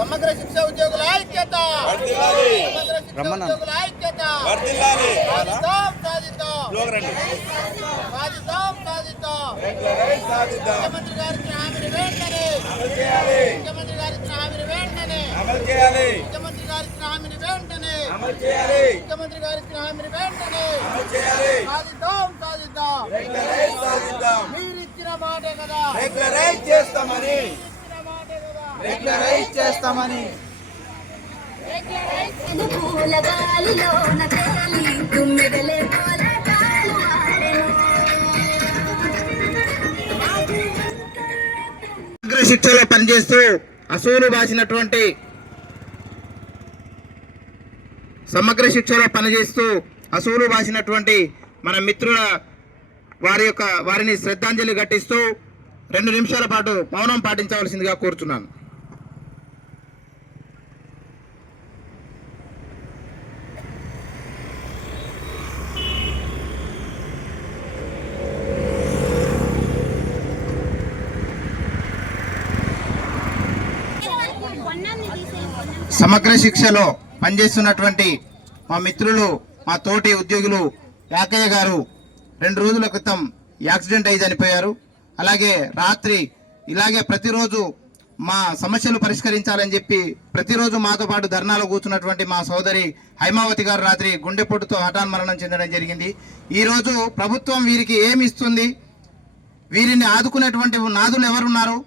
సమగ్ర శిక్ష ఉద్యోగుల ఐక్యత. రమ్మన్నా. ఉద్యోగుల ఐక్యత. వర్ధిల్లాలి. సాధిద్దాం. సాధిద్దాం. సాధిద్దాం. ముఖ్యమంత్రి గారి ఇచ్చిన హామీని వెంటనే ముఖ్యమంత్రి గారి ఇచ్చిన హామీని వెంటనే అమలు చేయాలి. ముఖ్యమంత్రి గారి ఇచ్చిన హామీని వెంటనే అమలు చేయాలి. ముఖ్యమంత్రి గారి ఇచ్చిన హామీని వెంటనే అమలు చేయాలి. సాధిద్దాం సాధిద్దాం. రెగ్యులరైజ్ సాధిద్దాం. మీరు ఇచ్చిన మాటే కదా. చేస్తామని. ఇచ్చిన మాటే కదా రెగ్యులరైజ్ చేస్తామని. పూల గాలిలోన తుమ్మెదలే పోరాటాలు సమగ్ర శిక్షలో పనిచేస్తూ అసూలు బాసినటువంటి సమగ్ర శిక్షలో పనిచేస్తూ అసూలు బాసినటువంటి మన మిత్రుల వారి యొక్క వారిని శ్రద్ధాంజలి ఘటిస్తూ రెండు నిమిషాల పాటు మౌనం పాటించవలసిందిగా కోరుతున్నాను సమగ్ర శిక్షలో పనిచేస్తున్నటువంటి మా మిత్రులు మా తోటి ఉద్యోగులు యాకయ్య గారు రెండు రోజుల క్రితం యాక్సిడెంట్ అయి చనిపోయారు. అలాగే రాత్రి ఇలాగే ప్రతిరోజు మా సమస్యలు పరిష్కరించాలని చెప్పి ప్రతిరోజు మాతో పాటు ధర్నాలో కూర్చున్నటువంటి మా సోదరి హైమావతి గారు రాత్రి గుండెపోటుతో హఠాన్ మరణం చెందడం జరిగింది. ఈరోజు ప్రభుత్వం వీరికి ఏమి ఇస్తుంది? వీరిని ఆదుకునేటువంటి నాదులు ఎవరున్నారు?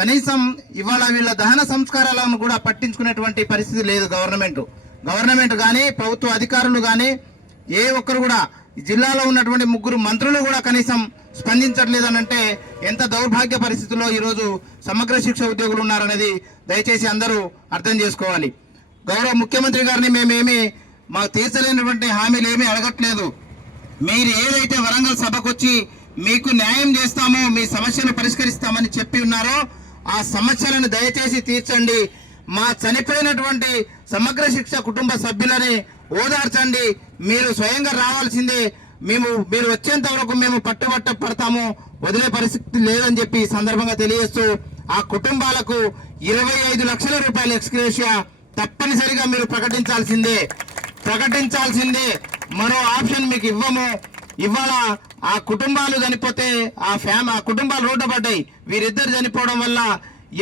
కనీసం ఇవాళ వీళ్ళ దహన సంస్కారాలను కూడా పట్టించుకునేటువంటి పరిస్థితి లేదు గవర్నమెంట్. గవర్నమెంట్ కానీ ప్రభుత్వ అధికారులు కానీ ఏ ఒక్కరు కూడా జిల్లాలో ఉన్నటువంటి ముగ్గురు మంత్రులు కూడా కనీసం స్పందించట్లేదనంటే ఎంత దౌర్భాగ్య పరిస్థితుల్లో ఈరోజు సమగ్ర శిక్ష ఉద్యోగులు ఉన్నారనేది దయచేసి అందరూ అర్థం చేసుకోవాలి. గౌరవ ముఖ్యమంత్రి గారిని మేమేమి మాకు తీర్చలేనటువంటి హామీలు ఏమీ అడగట్లేదు. మీరు ఏదైతే వరంగల్ సభకు వచ్చి మీకు న్యాయం చేస్తామో మీ సమస్యను పరిష్కరిస్తామని చెప్పి ఉన్నారో ఆ సమస్యలను దయచేసి తీర్చండి. మా చనిపోయినటువంటి సమగ్ర శిక్ష కుటుంబ సభ్యులని ఓదార్చండి. మీరు స్వయంగా రావాల్సిందే. మేము మీరు వచ్చేంత వరకు మేము పట్టుబట్ట పడతాము. వదిలే పరిస్థితి లేదని చెప్పి సందర్భంగా తెలియజేస్తూ ఆ కుటుంబాలకు ఇరవై ఐదు లక్షల రూపాయల ఎక్స్క్రేషియా తప్పనిసరిగా మీరు ప్రకటించాల్సిందే. ప్రకటించాల్సిందే. మరో ఆప్షన్ మీకు ఇవ్వము. ఇవాళ ఆ కుటుంబాలు చనిపోతే ఆ ఫ్యామ్ ఆ కుటుంబాలు రోడ్డు పడ్డాయి వీరిద్దరు చనిపోవడం వల్ల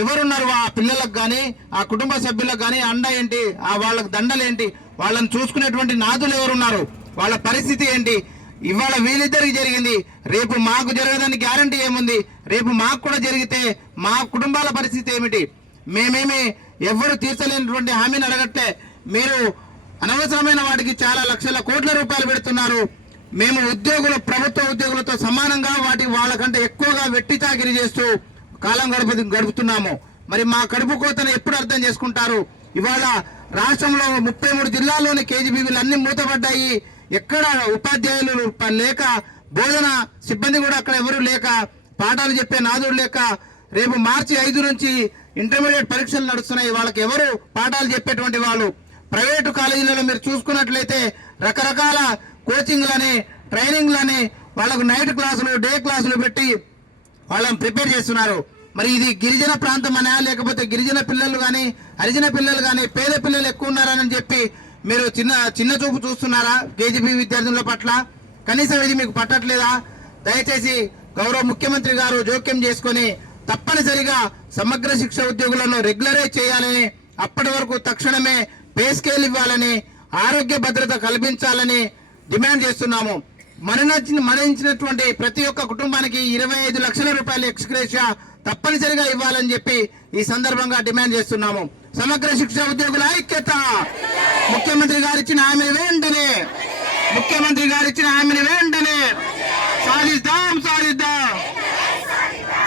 ఎవరున్నారు ఆ పిల్లలకు కానీ ఆ కుటుంబ సభ్యులకు కానీ అండ ఏంటి ఆ వాళ్ళకి దండలేంటి వాళ్ళని చూసుకునేటువంటి నాదులు ఎవరున్నారు? వాళ్ళ పరిస్థితి ఏంటి? ఇవాళ వీళ్ళిద్దరికి జరిగింది. రేపు మాకు జరగదని గ్యారంటీ ఏముంది? రేపు మాకు కూడా జరిగితే మా కుటుంబాల పరిస్థితి ఏమిటి? మేమేమి ఎవరు తీర్చలేనటువంటి హామీని అడగట్టే మీరు అనవసరమైన వాటికి చాలా లక్షల కోట్ల రూపాయలు పెడుతున్నారు. మేము ఉద్యోగులు ప్రభుత్వ ఉద్యోగులతో సమానంగా వాటి వాళ్ళకంటే ఎక్కువగా వెట్టి చాకిరీ చేస్తూ కాలం గడుపు గడుపుతున్నాము. మరి మా కడుపు కోతను ఎప్పుడు అర్థం చేసుకుంటారు? ఇవాళ రాష్ట్రంలో ముప్పై మూడు జిల్లాల్లోని కేజీబీవీలు అన్ని మూతపడ్డాయి. ఎక్కడ ఉపాధ్యాయులు లేక బోధన సిబ్బంది కూడా అక్కడ ఎవరు లేక పాఠాలు చెప్పే నాదుడు లేక రేపు మార్చి ఐదు నుంచి ఇంటర్మీడియట్ పరీక్షలు నడుస్తున్నాయి. వాళ్ళకి ఎవరు పాఠాలు చెప్పేటువంటి వాళ్ళు? ప్రైవేటు కాలేజీలలో మీరు చూసుకున్నట్లయితే రకరకాల కోచింగ్లని ట్రైనింగ్లని వాళ్ళకు నైట్ క్లాసులు డే క్లాసులు పెట్టి వాళ్ళని ప్రిపేర్ చేస్తున్నారు. మరి ఇది గిరిజన ప్రాంతం అనే లేకపోతే గిరిజన పిల్లలు కానీ హరిజన పిల్లలు కానీ పేద పిల్లలు ఎక్కువ ఉన్నారని చెప్పి మీరు చిన్న చిన్న చూపు చూస్తున్నారా కేజీపీ విద్యార్థుల పట్ల? కనీసం ఇది మీకు పట్టట్లేదా? దయచేసి గౌరవ ముఖ్యమంత్రి గారు జోక్యం చేసుకొని తప్పనిసరిగా సమగ్ర శిక్ష ఉద్యోగులను రెగ్యులరైజ్ చేయాలని అప్పటి వరకు తక్షణమే పే స్కేల్ ఇవ్వాలని ఆరోగ్య భద్రత కల్పించాలని డిమాండ్ చేస్తున్నాము. మరణించిన మరణించినటువంటి ప్రతి ఒక్క కుటుంబానికి ఇరవై ఐదు లక్షల రూపాయల ఎక్స్గ్రేషియా తప్పనిసరిగా ఇవ్వాలని చెప్పి ఈ సందర్భంగా డిమాండ్ చేస్తున్నాము. సమగ్ర శిక్ష ఉద్యోగుల ఐక్యత! ముఖ్యమంత్రి గారు ఇచ్చిన హామీని వెంటనే! ముఖ్యమంత్రి గారు ఇచ్చిన హామీని వెంటనే! సాధిద్దాం సాధిద్దాం!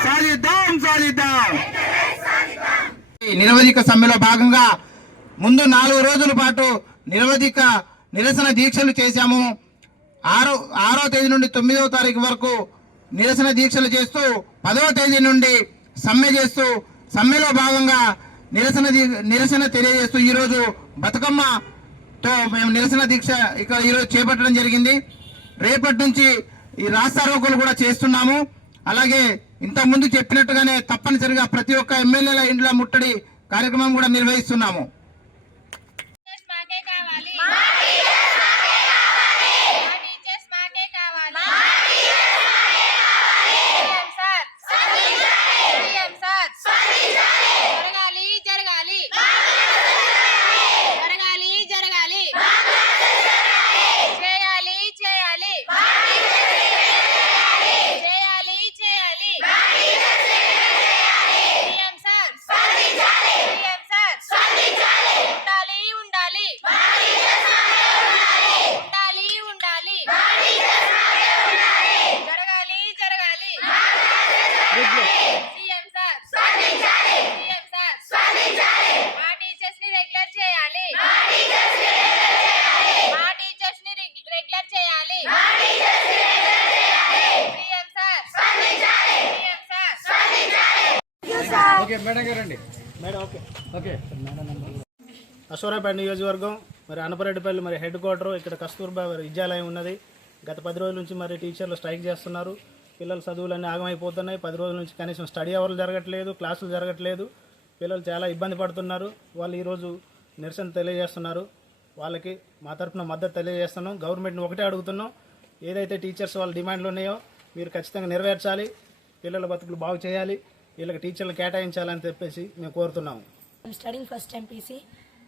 సాధిద్దాం సాధిద్దాం! ఈ నిరవధిక సమ్మెలో భాగంగా ముందు నాలుగు రోజుల పాటు నిరవధిక నిరసన దీక్షలు చేశాము. ఆరో ఆరో తేదీ నుండి తొమ్మిదవ తారీఖు వరకు నిరసన దీక్షలు చేస్తూ పదవ తేదీ నుండి సమ్మె చేస్తూ సమ్మెలో భాగంగా నిరసన నిరసన తెలియజేస్తూ ఈరోజు బతుకమ్మతో మేము నిరసన దీక్ష ఇక్కడ ఈరోజు చేపట్టడం జరిగింది. రేపటి నుంచి ఈ రాస్తారోకులు కూడా చేస్తున్నాము. అలాగే ఇంతకుముందు చెప్పినట్టుగానే తప్పనిసరిగా ప్రతి ఒక్క ఎమ్మెల్యేల ఇండ్ల ముట్టడి కార్యక్రమం కూడా నిర్వహిస్తున్నాము టీచర్స్ మాకే కావాలి మా టీచర్స్ మాకే కావాలి సీఎం సార్ సీఎం సార్ జరగాలి జరగాలి జరగాలి జరగాలి చేయాలి చేయాలి చేయాలి చేయాలి సీఎం సార్ సీఎం సార్ ఉండాలి ఉండాలి ఉండాలి ఉండాలి జరగాలి జరగాలి సీఎం సార్ సీఎం సార్ మా టీచర్స్ని రెగ్యులర్ చేయాలి మా టీచర్స్ని రెగ్యులర్ చేయాలి CM sir CM sir Aswarapeta నియోజకవర్గం మరి అనపరెడ్డిపల్లి మరి హెడ్ క్వార్టర్ ఇక్కడ కస్తూర్బా విద్యాలయం ఉన్నది. గత పది రోజుల నుంచి మరి టీచర్లు స్ట్రైక్ చేస్తున్నారు. పిల్లల చదువులన్నీ ఆగమైపోతున్నాయి. పది రోజుల నుంచి కనీసం స్టడీ అవర్లు జరగట్లేదు క్లాసులు జరగట్లేదు. పిల్లలు చాలా ఇబ్బంది పడుతున్నారు. వాళ్ళు ఈరోజు నిరసన తెలియజేస్తున్నారు. వాళ్ళకి మా తరఫున మద్దతు తెలియజేస్తున్నాం. గవర్నమెంట్ని ఒకటే అడుగుతున్నాం. ఏదైతే టీచర్స్ వాళ్ళ డిమాండ్లు ఉన్నాయో మీరు ఖచ్చితంగా నెరవేర్చాలి. పిల్లల బతుకులు బాగు చేయాలి. వీళ్ళకి టీచర్లు కేటాయించాలని చెప్పేసి మేము కోరుతున్నాము. స్టడింగ్ ఫస్ట్ ఎంపీసీ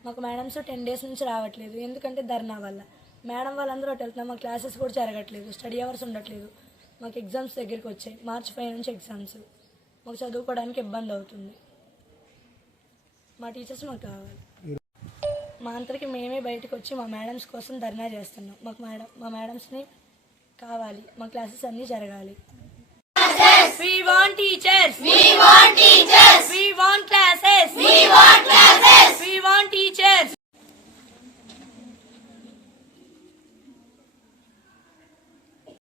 మాకు మేడమ్స్ టెన్ డేస్ నుంచి రావట్లేదు. ఎందుకంటే ధర్నా వల్ల. మేడం వాళ్ళందరూ అటు వెళ్తున్నారు. మా క్లాసెస్ కూడా జరగట్లేదు. స్టడీ అవర్స్ ఉండట్లేదు. మాకు ఎగ్జామ్స్ దగ్గరికి వచ్చాయి. మార్చ్ ఫైవ్ నుంచి ఎగ్జామ్స్ మాకు చదువుకోవడానికి ఇబ్బంది అవుతుంది. మా టీచర్స్ మాకు కావాలి. మా అంతరికి మేమే బయటకు వచ్చి మా మేడమ్స్ కోసం ధర్నా చేస్తున్నాం. మాకు మేడం మా మేడమ్స్ని కావాలి. మా క్లాసెస్ అన్నీ జరగాలి. Teachers. We want teachers. We